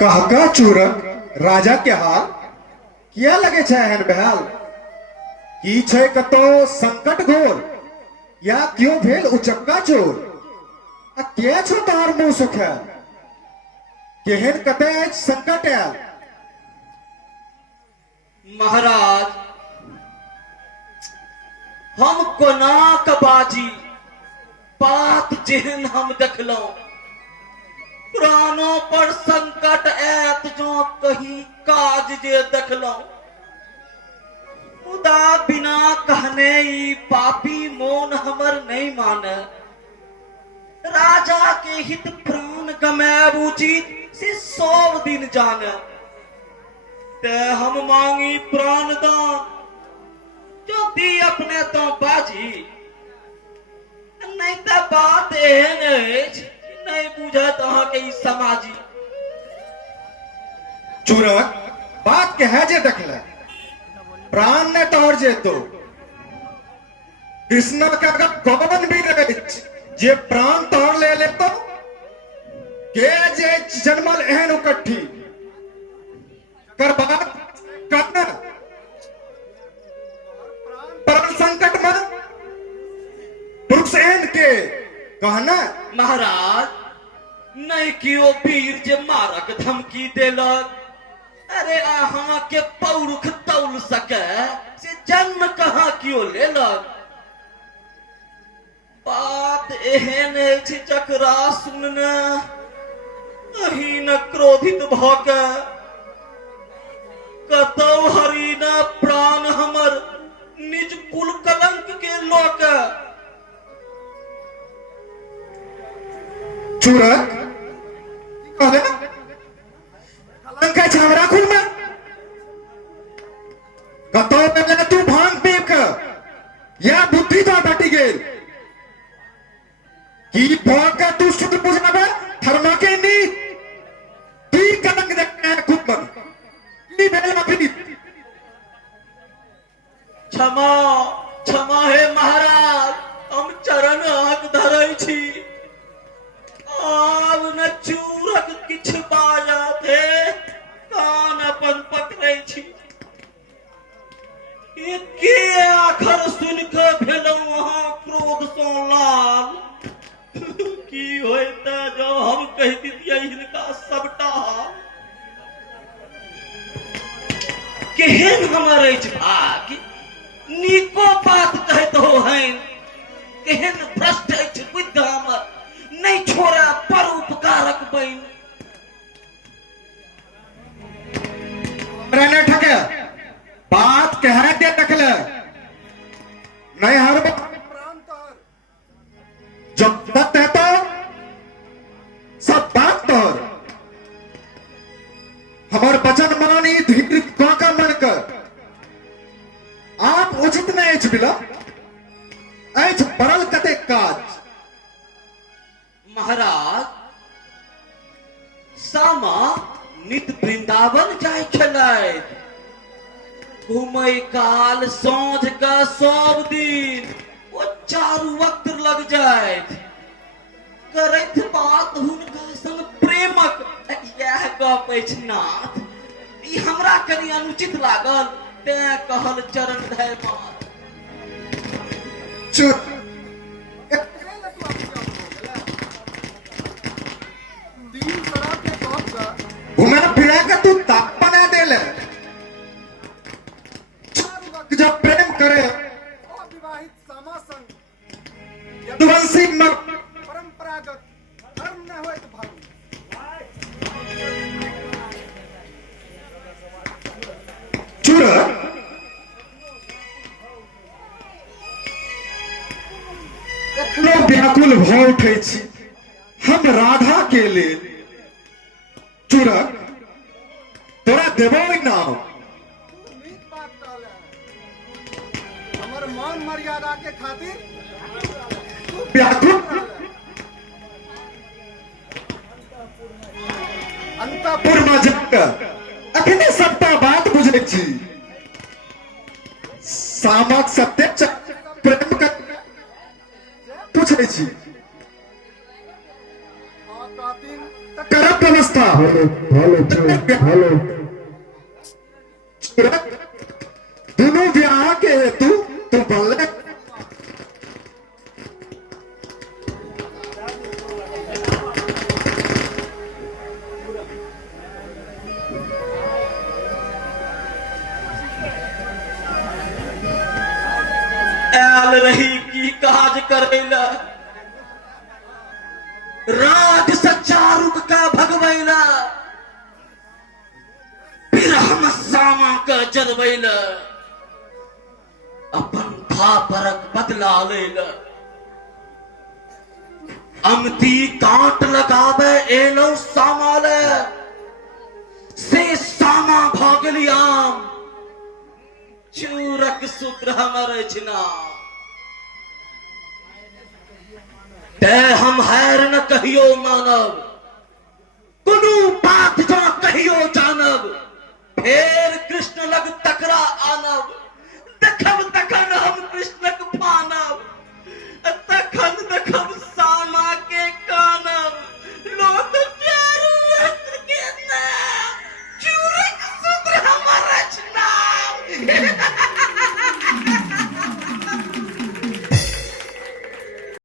कहका चूरक राजा के हाल किया लगे छे हन बेहाल की छे कतो संकट घोर या क्यों भेल उचक्का चोर आ के छो तोहर मुंह सुखे केहन कते आज संकट आयल महाराज हम कोना कबाजी बात जेहन हम देखलो प्राणों पर संकट आयत जो कहीं काज जे देखलो खुदा बिना कहने ई पापी मोन हमर नहीं माने राजा के हित प्राण गमाब उचित से 100 दिन जाने ते हम मांगी प्राण दान जो दी अपने तो बाजी नहीं तो बात एहन अछि नहीं बुझत अहाँ के ई समाजी चूरक बात के है जे देखले प्राण ने तोहर जे तो कृष्ण का गौवन भी रहे जे प्राण तोहर ले ले तो के जे जन्मल एहन उकट्ठी कर बात करना प्राण संकट में पुरुष एहन के कहना महाराज नहीं कियो वीर जे मारक धमकी देलक अरे अहाँ के पौरुख तौल सके से जन्म कहाँ कियो लेलक बात एहन अछि जकरा सुनने अही न क्रोधित भ के कतौ हरि न प्राण हमर निज कुल कलंक के लोक चूरक कहले कलंक है हमरा खुल में कतो में तू भांग पी के या बुद्धि तो घटी गेल की भोग का तू शुद्ध बुझावे धर्म के नी ती कलंक देखने है खुद में की बेल अभिनी क्षमा क्षमा हे महाराज हम चरण आग धरै छी आब न चूरक किछ बाजत हे कान अपन पकड़ै छी एके आखर सुन के भेलौ अहाँ क्रोध सँ लाल की होइत जो हम कहि दितियै हिनका सबटा केहन हमर अछि भाग्य नीको बात कहत हो हन केहन भ्रष्ट अछि बुद्धि हमर नहीं छोड़ा पर उपकारक बन मैंने ठके बात कह दे तकले नहीं हर प्राण तोहर जब तक है तो सब बात तोहर हमार बचन मानी धीर का मन कर आप उचित नहीं एच बिला एच बरल कते काज महाराज सामा नित वृंदावन जाय छलैथ घूमय काल साँझ का सब दिन वो चारू वक्त लग जायत करैत बात हुनका संग प्रेमक यह गप अछि नाथ ई हमरा कनि अनुचित लागल तें कहल चरण धय मात चुप घुमा फिरा के तू ताप बना दे ले जब प्रेम करे विवाहित सामा संग यदुवंशी परंपरागत धर्म न होय तो भाई चूर एखनो व्याकुल भ उठै छी हम राधा के लेल चूरक तोरा देबो नाम नीक बात कहले हमर मान मर्यादा के खातिर व्याकुल अंतपुर जाकर अखने सबटा बात बुझे छी। सामक सत्य प्रेम कर पूछे छी। करब व्यवस्था दोनों ब्याह के हेतु तू बनले आयल रही की काज करेला, राज सच्चारुक का भगवैला, बिरहम सामा का जरवैला, अपन भापरक बदला लेला। अमती कांट लगावे एलो सामाले, से सामा भागली आम, चूरक सूत्र हमारे छिना। ते हम हैर न कहियो मानव,